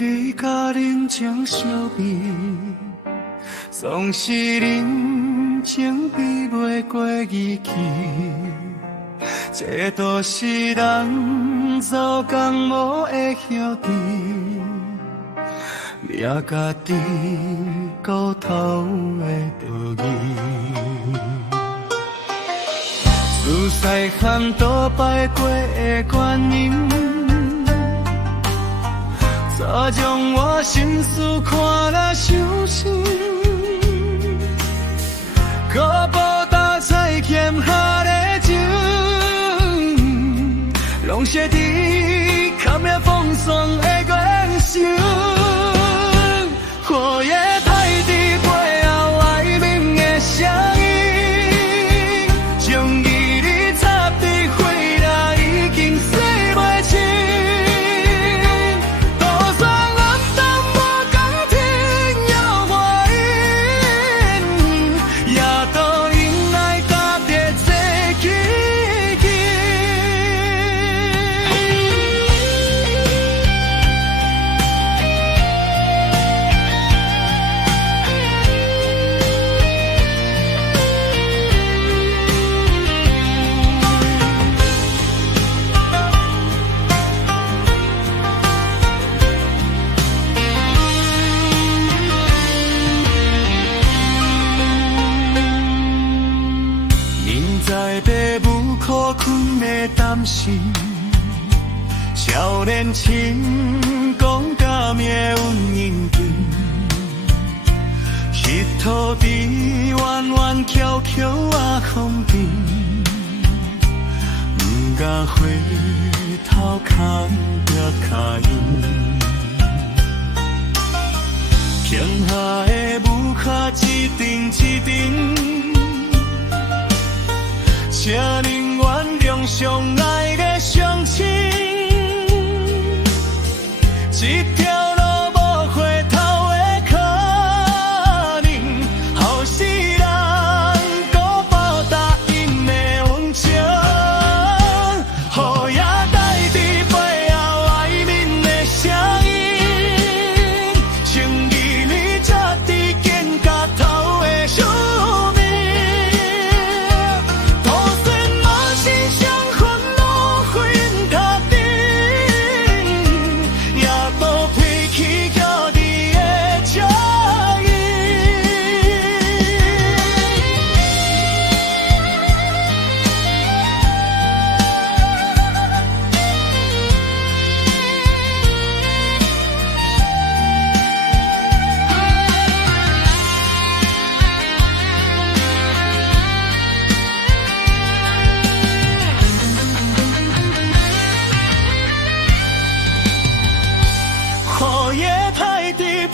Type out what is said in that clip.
你甲人情相比，总是人情比袂过义气。这都是人做工无的兄弟，命家己骨头的道义。自细汉倒摆过的原因，早将我心事看了伤心。可报答再欠下的情，拢写伫坎坷风霜的原心。雨夜太伫背后哀鸣的声音，将伊你插伫血啦，已经洗袂清。就算暗淡无讲天要我因，也都因爱家己坐起起。明知爸母苦困的担心，少年轻讲甲命运认真，迄土地弯弯翘翘啊风平，不敢回头看着脚印。欠下的母卡一阵一阵，请您原谅相爱的相亲，一条路无回头的可能，后世人搁报答因的恩情。雨夜带伫背后哀鸣的声音，情义你才伫肩胛头的宿命。雨夜太伫